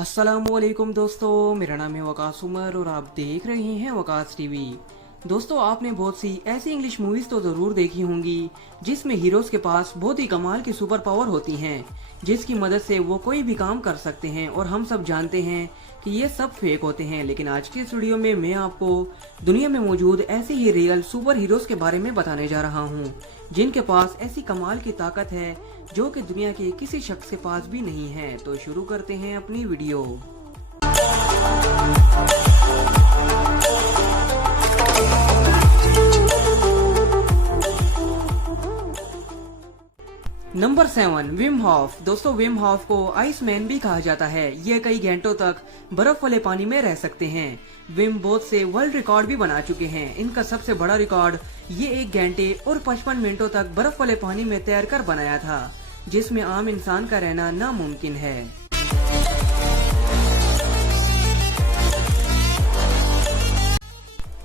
अस्सलामुअलैकुम दोस्तों, मेरा नाम है वकास उमर और आप देख रहे हैं वकास टीवी। दोस्तों, आपने बहुत सी ऐसी इंग्लिश मूवीज तो जरूर देखी होंगी जिसमें हीरोज के पास बहुत ही कमाल की सुपर पावर होती हैं, जिसकी मदद से वो कोई भी काम कर सकते हैं। और हम सब जानते हैं कि ये सब फेक होते हैं, लेकिन आज के इस वीडियो में मैं आपको दुनिया में मौजूद ऐसे ही रियल सुपर हीरोज के बारे में बताने जा रहा हूँ, जिनके पास ऐसी कमाल की ताकत है जो कि दुनिया के किसी शख्स के पास भी नहीं है। तो शुरू करते हैं अपनी वीडियो। Number 7, Wim Hof. दोस्तों, विम हॉफ को आइस मैन भी कहा जाता है। ये कई घंटों तक बर्फ वाले पानी में रह सकते हैं। विम बहुत से वर्ल्ड रिकॉर्ड भी बना चुके हैं। इनका सबसे बड़ा रिकॉर्ड ये 1 घंटे और 55 मिनटों तक बर्फ वाले पानी में तैरकर बनाया था, जिसमें आम इंसान का रहना नामुमकिन है।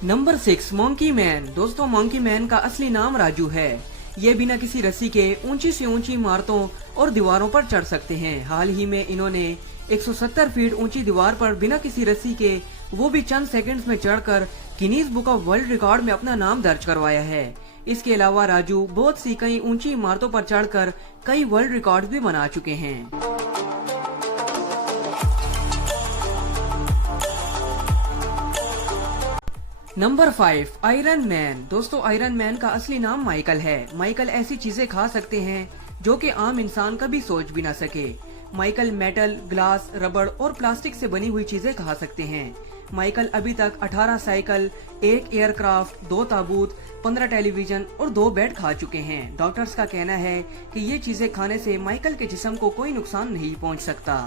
Number 6, monkey man. दोस्तों, मंकी मैन का असली नाम राजू है। ये बिना किसी रस्सी के ऊंची से ऊंची इमारतों और दीवारों पर चढ़ सकते हैं। हाल ही में इन्होंने 170 फीट ऊंची दीवार पर बिना किसी रस्सी के, वो भी चंद सेकंड्स में चढ़कर Guinness book of world record में अपना नाम दर्ज करवाया है। इसके अलावा राजू बहुत सी कई ऊंची इमारतों पर चढ़कर कई वर्ल्ड रिकॉर्ड भी बना चुके हैं। Number 5, iron man. दोस्तों, आयरन मैन का असली नाम माइकल है। माइकल ऐसी चीजें खा सकते हैं जो कि आम इंसान कभी सोच भी ना सके। माइकल मेटल, ग्लास, रबड़ और प्लास्टिक से बनी हुई चीजें खा सकते हैं। माइकल अभी तक 18 साइकिल, 1 एयरक्राफ्ट, 2 ताबूत, 15 टेलीविजन और 2 बेड खा चुके हैं। डॉक्टर्स का कहना है कि ये चीजें खाने से माइकल के जिस्म को कोई नुकसान नहीं पहुंच सकता।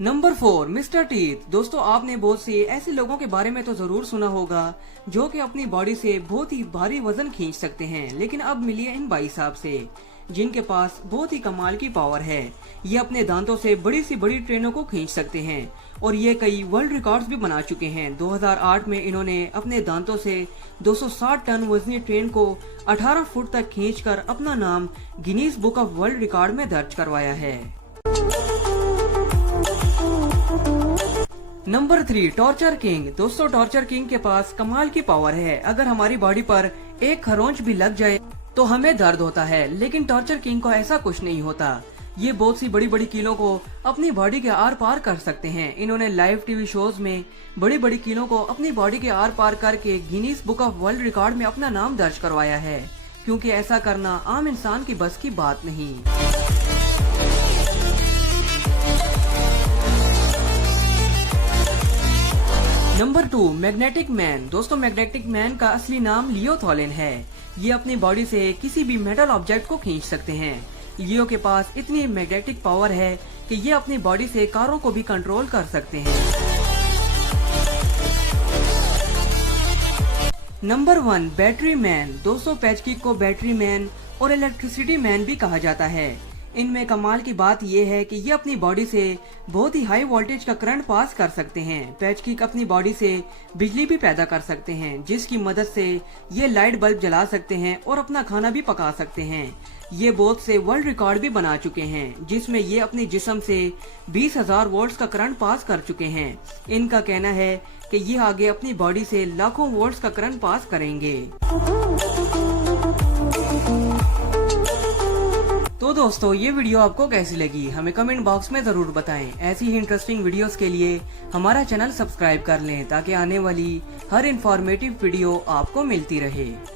Number 4, mister teeth. दोस्तों, आपने बहुत से ऐसे लोगों के बारे में तो जरूर सुना होगा जो कि अपनी बॉडी से बहुत ही भारी वजन खींच सकते हैं, लेकिन अब मिलिए इन भाई साहब से जिनके पास बहुत ही कमाल की पावर है। ये अपने दांतों से बड़ी सी बड़ी ट्रेनों को खींच सकते हैं और ये कई वर्ल्ड रिकॉर्ड्स भी बना चुके हैं। 2008 में इन्होंने अपने दांतों से 260 टन वजनी ट्रेन को 18 फुट तक खींचकर अपना नाम Guinness book of world record में दर्ज करवाया है। Number 3, torture king. दोस्तों, टॉर्चर किंग के पास कमाल की पावर है। अगर हमारी बॉडी पर एक खरोंच भी लग जाए तो हमें दर्द होता है, लेकिन टॉर्चर किंग को ऐसा कुछ नहीं होता। ये बहुत सी बड़ी बड़ी कीलों को अपनी बॉडी के आर पार कर सकते हैं। इन्होंने लाइव टीवी शोज में बड़ी बड़ी कीलों को अपनी बॉडी के आर पार करके Guinness book of world record में अपना नाम दर्ज करवाया है, क्योंकि ऐसा करना आम इंसान की बस की बात नहीं। Number 2, magnetic man. दोस्तों, मैग्नेटिक मैन का असली नाम लियो थॉलिन है। ये अपनी बॉडी से किसी भी मेटल ऑब्जेक्ट को खींच सकते हैं। लियो के पास इतनी मैग्नेटिक पावर है कि ये अपनी बॉडी से कारों को भी कंट्रोल कर सकते हैं। Number 1, battery man. दोस्तों, पैचकिक को बैटरी मैन और इलेक्ट्रिसिटी मैन भी कहा जाता है। इनमें कमाल की बात यह है कि ये अपनी बॉडी से बहुत ही हाई वोल्टेज का करंट पास कर सकते हैं। पैचकिक अपनी बॉडी से बिजली भी पैदा कर सकते हैं, जिसकी मदद से ये लाइट बल्ब जला सकते हैं और अपना खाना भी पका सकते हैं। ये बहुत से वर्ल्ड रिकॉर्ड भी बना चुके हैं, जिसमें ये अपने जिस्म से 20,000 वोल्ट्स का करंट पास कर चुके हैं। इनका कहना है कि ये आगे अपनी बॉडी से लाखों वोल्ट्स का करंट पास करेंगे। तो दोस्तों, ये वीडियो आपको कैसी लगी हमें कमेंट बॉक्स में जरूर बताएं। ऐसी ही इंटरेस्टिंग वीडियोस के लिए हमारा चैनल सब्सक्राइब कर लें ताकि आने वाली हर इंफॉर्मेटिव वीडियो आपको मिलती रहे।